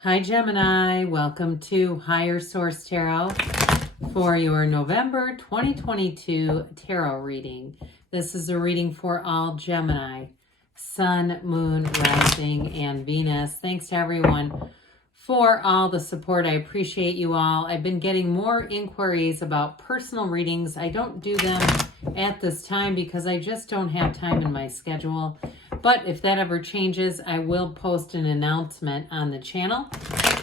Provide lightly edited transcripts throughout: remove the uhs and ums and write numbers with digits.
Hi Gemini, welcome to Higher Source Tarot for your November 2022 tarot reading. This is a reading for all Gemini, Sun, Moon, Rising, and Venus. Thanks to everyone for all the support. I appreciate you all. I've been getting more inquiries about personal readings. I don't do them at this time because I just don't have time in my schedule. But if that ever changes, I will post an announcement on the channel.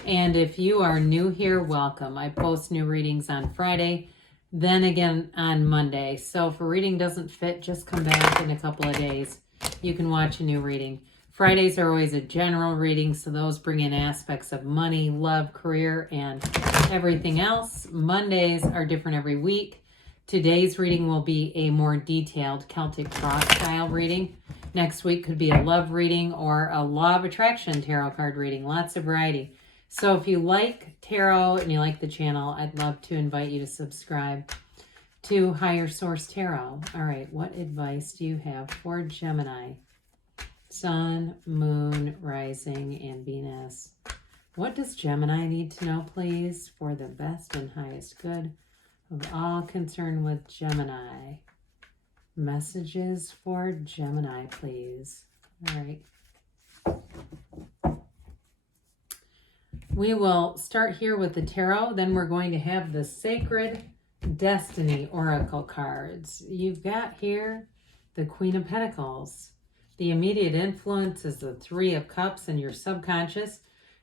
And if you are new here, welcome. I post new readings on Friday, then again on Monday. So if a reading doesn't fit, just come back in a couple of days. You can watch a new reading. Fridays are always a general reading, so those bring in aspects of money, love, career, and everything else. Mondays are different every week. Today's reading will be a more detailed Celtic cross style reading. Next week could be a love reading or a law of attraction tarot card reading. Lots of variety. So if you like tarot and you like the channel, I'd love to invite you to subscribe to Higher Source Tarot. All right, what advice do you have for Gemini? Sun, Moon, Rising, and Venus. What does Gemini need to know, please, for the best and highest good of all concerned with Gemini? Messages for Gemini, please. All right. We will start here with the tarot. Then we're going to have the Sacred Destiny Oracle cards. You've got here the Queen of Pentacles. The immediate influence is the Three of Cups and your subconscious.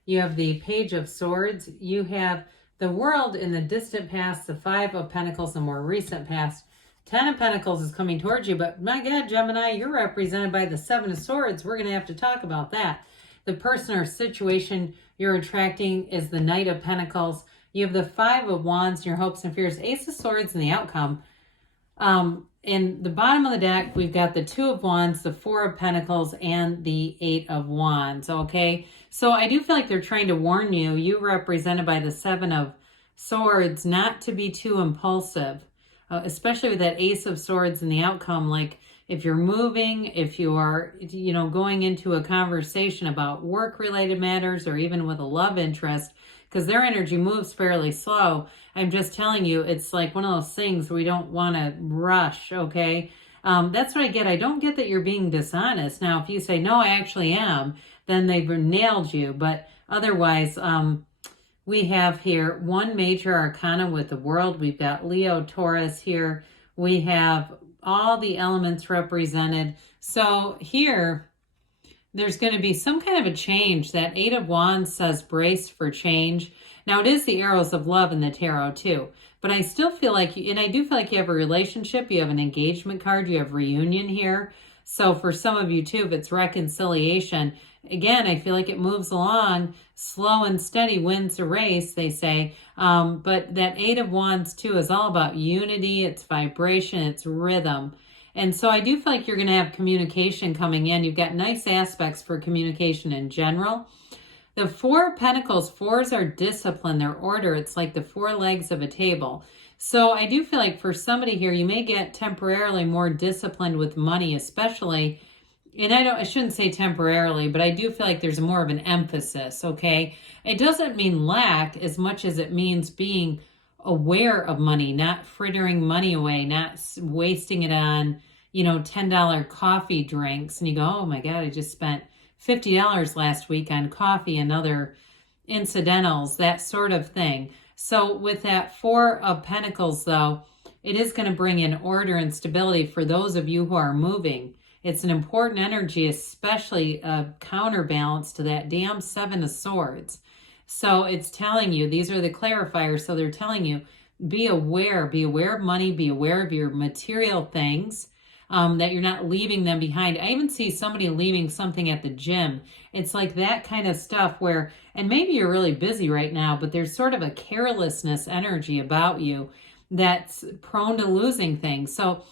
You have the Page of Swords. You have the world in the distant past, the Five of Pentacles, the more recent past. Ten of Pentacles is coming towards you, but my God, Gemini, you're represented by the Seven of Swords. We're going to have to talk about that. The person or situation you're attracting is the Knight of Pentacles. You have the Five of Wands, your hopes and fears, Ace of Swords, and the outcome. In the bottom of the deck, we've got the Two of Wands, the Four of Pentacles, and the Eight of Wands, okay? So I do feel like they're trying to warn you, you represented by the Seven of Swords, not to be too impulsive. Especially with that Ace of Swords and the outcome, like if you're moving, if you are, going into a conversation about work-related matters or even with a love interest, because their energy moves fairly slow. I'm just telling you, it's like one of those things we don't want to rush, okay? That's what I get. I don't get that you're being dishonest. Now, if you say, no, I actually am, then they've nailed you. But otherwise, we have here one major arcana with the world. We've got Leo, Taurus here. We have all the elements represented. So here, there's going to be some kind of a change. That Eight of Wands says brace for change. Now, it is the arrows of love in the tarot too. But I still feel like, and I do feel like you have a relationship. You have an engagement card. You have reunion here. So for some of you too, if it's reconciliation, again, I feel like it moves along. Slow and steady wins the race, they say. But that Eight of Wands too is all about unity. It's vibration. It's rhythm. And so I do feel like you're going to have communication coming in. You've got nice aspects for communication in general. The Four of Pentacles, fours are discipline, they're order. It's like the four legs of a table. So I do feel like for somebody here, you may get temporarily more disciplined with money, especially, and I shouldn't say temporarily, but I do feel like there's more of an emphasis, okay? It doesn't mean lack as much as it means being aware of money, not frittering money away, not wasting it on, $10 coffee drinks. And you go, oh my God, I just spent $50 last week on coffee and other incidentals, that sort of thing. So with that Four of Pentacles, though, it is going to bring in order and stability for those of you who are moving. It's an important energy, especially a counterbalance to that damn Seven of Swords. So it's telling you, these are the clarifiers, so they're telling you, be aware of money, be aware of your material things, that you're not leaving them behind. I even see somebody leaving something at the gym. It's like that kind of stuff where, and maybe you're really busy right now, but there's sort of a carelessness energy about you that's prone to losing things. So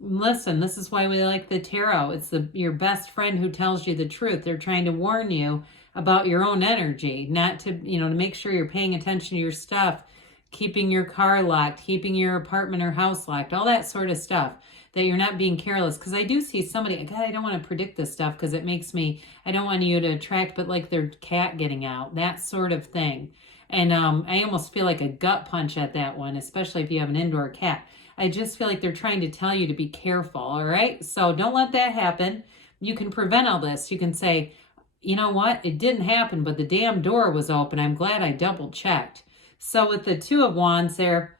listen, this is why we like the tarot. It's your best friend who tells you the truth. They're trying to warn you about your own energy, not to, to make sure you're paying attention to your stuff, keeping your car locked, keeping your apartment or house locked, all that sort of stuff. that you're not being careless. Because I do see somebody, God, I don't want to predict this stuff because it makes me, I don't want you to attract, but like their cat getting out, that sort of thing. And I almost feel like a gut punch at that one, especially if you have an indoor cat. I just feel like they're trying to tell you to be careful, all right? So don't let that happen. You can prevent all this. You can say, you know what? It didn't happen, but the damn door was open. I'm glad I double checked. So with the Two of Wands there,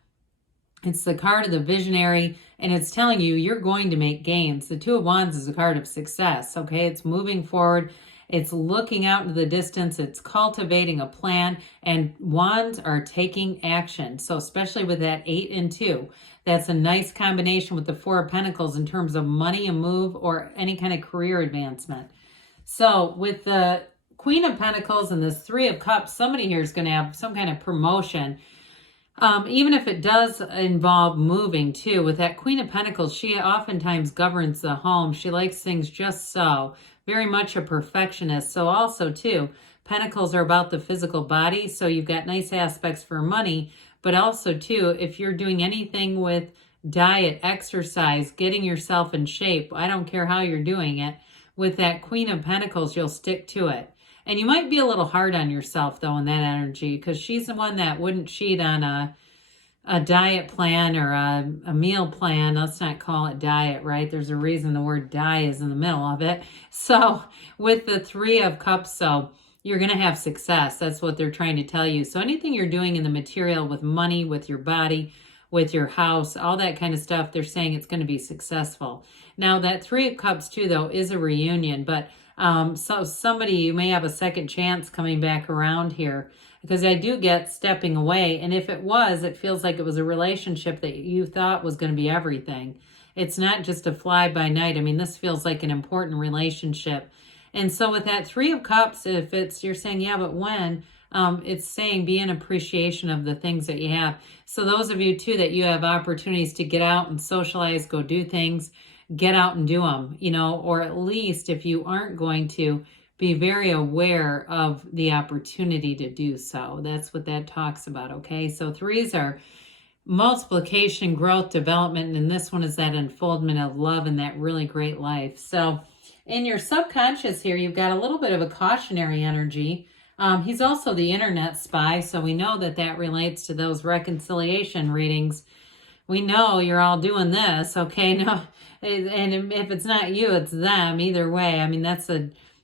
it's the card of the visionary, and it's telling you you're going to make gains. The Two of Wands is a card of success, okay? It's moving forward. It's looking out into the distance. It's cultivating a plan, and wands are taking action. So especially with that 8 and 2, that's a nice combination with the Four of Pentacles in terms of money, a move, or any kind of career advancement. So with the Queen of Pentacles and this Three of Cups, somebody here is going to have some kind of promotion. Even if it does involve moving too, with that Queen of Pentacles, she oftentimes governs the home. She likes things just so. Very much a perfectionist. So also too, Pentacles are about the physical body. So you've got nice aspects for money, but also too, if you're doing anything with diet, exercise, getting yourself in shape, I don't care how you're doing it, with that Queen of Pentacles, you'll stick to it. And you might be a little hard on yourself, though, in that energy, because she's the one that wouldn't cheat on a diet plan or a meal plan. Let's not call it diet, right? There's a reason the word die is in the middle of it. So with the Three of Cups, so you're going to have success. That's what they're trying to tell you. So anything you're doing in the material with money, with your body, with your house, all that kind of stuff, they're saying it's going to be successful. Now, that Three of Cups, too, though, is a reunion, but so somebody, you may have a second chance coming back around here, because I do get stepping away. And if it was, it feels like it was a relationship that you thought was going to be everything. It's not just a fly by night. I mean, this feels like an important relationship. And so with that Three of Cups, if it's, you're saying, yeah, but when, it's saying be in appreciation of the things that you have. So those of you too, that you have opportunities to get out and socialize, go do things, get out and do them, you know, or at least if you aren't going to, be very aware of the opportunity to do so. That's what that talks about, okay? So threes are multiplication, growth, development, and this one is that unfoldment of love and that really great life. So in your subconscious here, you've got a little bit of a cautionary energy. He's also the internet spy, so we know that that relates to those reconciliation readings. We know you're all doing this, okay? No, and if it's not you, it's them. Either way, I mean, that's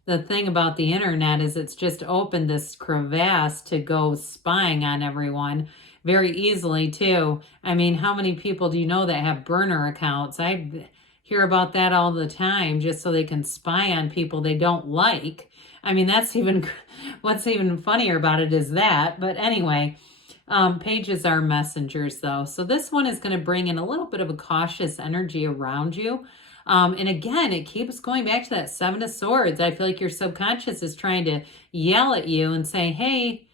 the thing about the internet is it's just opened this crevasse to go spying on everyone very easily too. I mean, how many people do you know that have burner accounts? I hear about that all the time, just so they can spy on people they don't like. I mean, that's even, what's even funnier about it is that. But anyway, pages are messengers though. So this one is going to bring in a little bit of a cautious energy around you. And again, it keeps going back to that Seven of Swords. I feel like your subconscious is trying to yell at you and say, hey,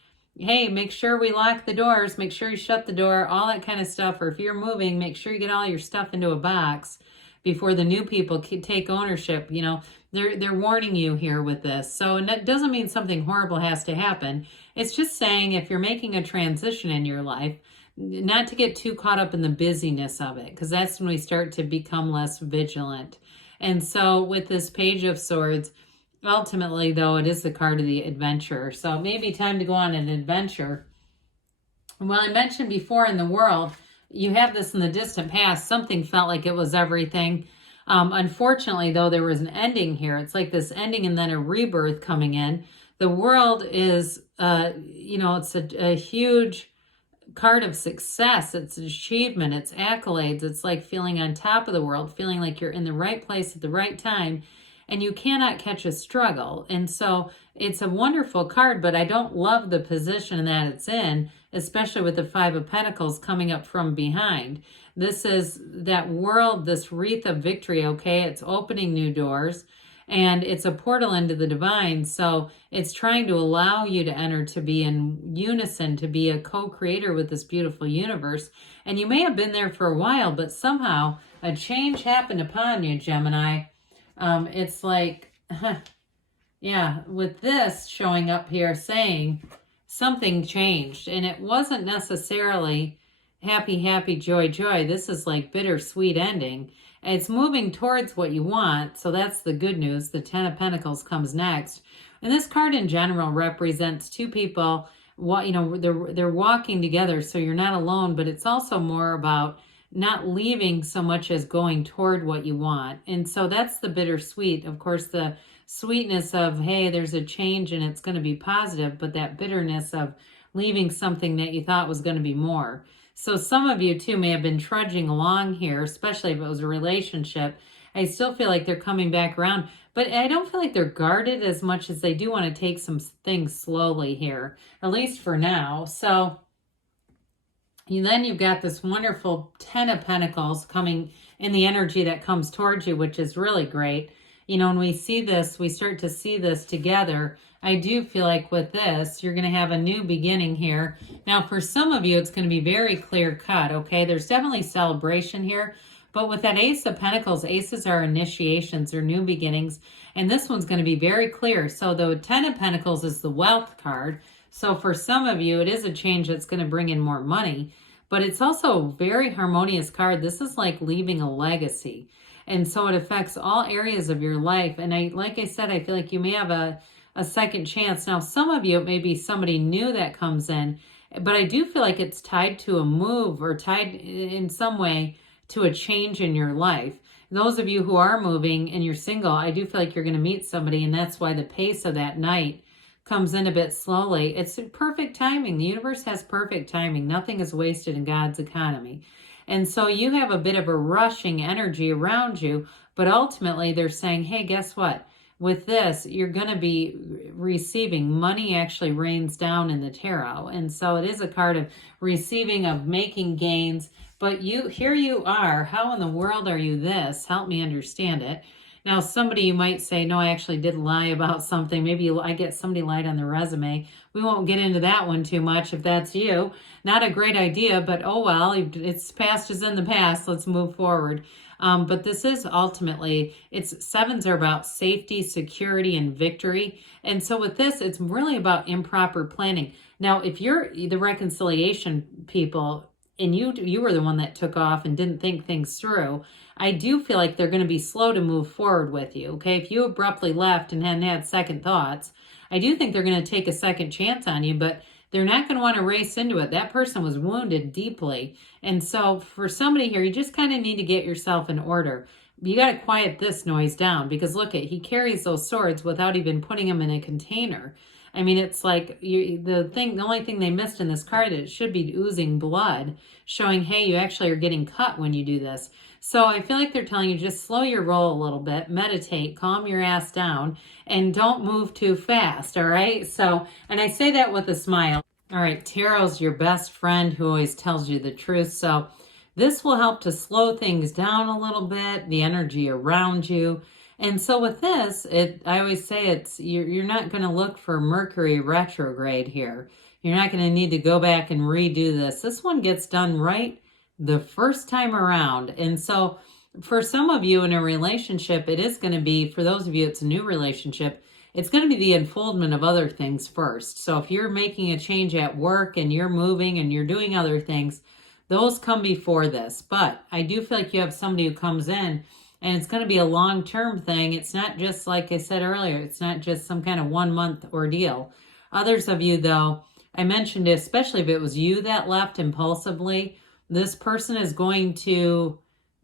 make sure we lock the doors. Make sure you shut the door, all that kind of stuff. Or if you're moving, make sure you get all your stuff into a box before the new people take ownership. You know, they're warning you here with this. So, and that doesn't mean something horrible has to happen. It's just saying if you're making a transition in your life, not to get too caught up in the busyness of it, because that's when we start to become less vigilant. And so with this Page of Swords, ultimately, though, it is the card of the adventurer. So it may be time to go on an adventure. Well, I mentioned before in the world, you have this in the distant past, something felt like it was everything. Unfortunately, though, there was an ending here. It's like this ending and then a rebirth coming in. The world is, it's a huge card of success. It's achievement, it's accolades. It's like feeling on top of the world, feeling like you're in the right place at the right time, and you cannot catch a struggle. And so it's a wonderful card, but I don't love the position that it's in, especially with the Five of Pentacles coming up from behind. This is that world, this wreath of victory, okay? It's opening new doors. And it's a portal into the divine. So it's trying to allow you to enter, to be in unison, to be a co-creator with this beautiful universe. And you may have been there for a while, but somehow a change happened upon you, Gemini. It's like, yeah, with this showing up here saying something changed. And it wasn't necessarily happy, happy, joy, joy. This is like bittersweet ending. It's moving towards what you want, so that's the good news. The Ten of Pentacles comes next. And this card in general represents two people, they're walking together, so you're not alone, but it's also more about not leaving so much as going toward what you want. And so that's the bittersweet. Of course, the sweetness of, hey, there's a change and it's going to be positive, but that bitterness of leaving something that you thought was going to be more. So some of you too may have been trudging along here, especially if it was a relationship. I still feel like they're coming back around, but I don't feel like they're guarded as much as they do want to take some things slowly here, at least for now. So then you've got this wonderful Ten of Pentacles coming in the energy that comes towards you, which is really great. When we see this, we start to see this together. I do feel like with this, you're going to have a new beginning here. Now, for some of you, it's going to be very clear cut, okay? There's definitely celebration here. But with that Ace of Pentacles, aces are initiations or new beginnings. And this one's going to be very clear. So the Ten of Pentacles is the wealth card. So for some of you, it is a change that's going to bring in more money. But it's also a very harmonious card. This is like leaving a legacy. And so it affects all areas of your life. And like I said, I feel like you may have a second chance. Now, some of you, it may be somebody new that comes in, but I do feel like it's tied to a move or tied in some way to a change in your life. Those of you who are moving and you're single, I do feel like you're going to meet somebody, and that's why the pace of that night comes in a bit slowly. It's perfect timing. The universe has perfect timing. Nothing is wasted in God's economy. And so you have a bit of a rushing energy around you, but ultimately they're saying, hey, guess what? With this, you're going to be receiving. Money actually rains down in the tarot. And so it is a card of receiving, of making gains. But here you are. How in the world are you this? Help me understand it. Now, somebody you might say, no, I actually did lie about something. Maybe I get somebody lied on the resume. We won't get into that one too much if that's you. Not a great idea, but oh well, it's past is in the past. Let's move forward. But this is ultimately, sevens are about safety, security, and victory. And so with this, it's really about improper planning. Now, if you're the reconciliation people and you were the one that took off and didn't think things through, I do feel like they're going to be slow to move forward with you, okay? If you abruptly left and hadn't had second thoughts, I do think they're going to take a second chance on you, but they're not going to want to race into it. That person was wounded deeply. And so for somebody here, you just kind of need to get yourself in order. You got to quiet this noise down, because look, he carries those swords without even putting them in a container. I mean, it's like the only thing they missed in this card, it should be oozing blood, showing, hey, you actually are getting cut when you do this. So I feel like they're telling you just slow your roll a little bit, meditate, calm your ass down, and don't move too fast, all right? So, and I say that with a smile. All right, Tarot's your best friend who always tells you the truth. So this will help to slow things down a little bit, the energy around you. And so with this, I always say you're not going to look for Mercury retrograde here. You're not going to need to go back and redo this. This one gets done right the first time around. And so for some of you in a relationship, it is going to be, for those of you it's a new relationship, it's going to be the unfoldment of other things first. So if you're making a change at work and you're moving and you're doing other things, those come before this. But I do feel like you have somebody who comes in and it's going to be a long-term thing. It's not just, like I said earlier, it's not just some kind of 1 month ordeal. Others of you, though, I mentioned, especially if it was you that left impulsively, this person is going to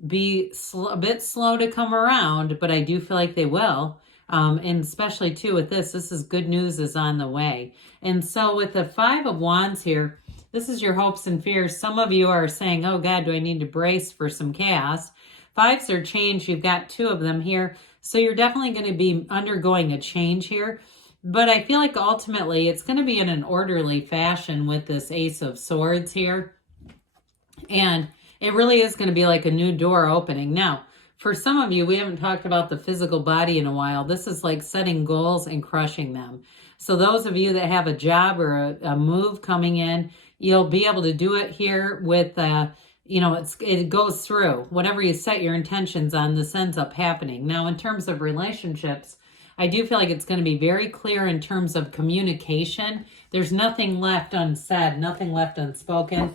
be a bit slow to come around, but I do feel like they will. And especially too with this is good news is on the way. And so with the Five of Wands here, this is your hopes and fears. Some of you are saying, oh God, do I need to brace for some chaos? Fives are change. You've got 2 of them here. So you're definitely going to be undergoing a change here. But I feel like ultimately it's going to be in an orderly fashion with this Ace of Swords here. And it really is going to be like a new door opening. Now, for some of you, we haven't talked about the physical body in a while. This is like setting goals and crushing them. So those of you that have a job or a move coming in, you'll be able to do it here with, it goes through. Whatever you set your intentions on, this ends up happening. Now, in terms of relationships, I do feel like it's going to be very clear in terms of communication. There's nothing left unsaid, nothing left unspoken.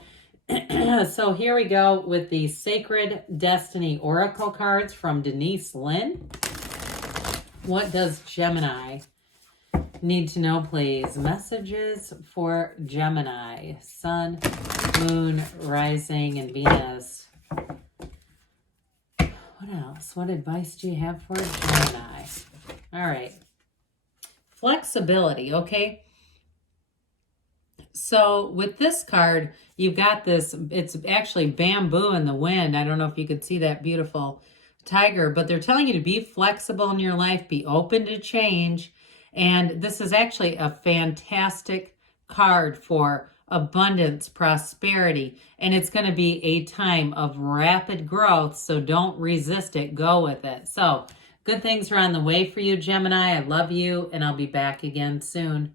So here we go with the Sacred Destiny Oracle cards from Denise Lynn. What does Gemini need to know, please? Messages for Gemini. Sun, Moon, Rising, and Venus. What else? What advice do you have for Gemini? All right. Flexibility, okay? So with this card, you've got this, it's actually bamboo in the wind. I don't know if you could see that beautiful tiger, but they're telling you to be flexible in your life, be open to change. And this is actually a fantastic card for abundance, prosperity, and it's going to be a time of rapid growth. So don't resist it. Go with it. So good things are on the way for you, Gemini. I love you, and I'll be back again soon.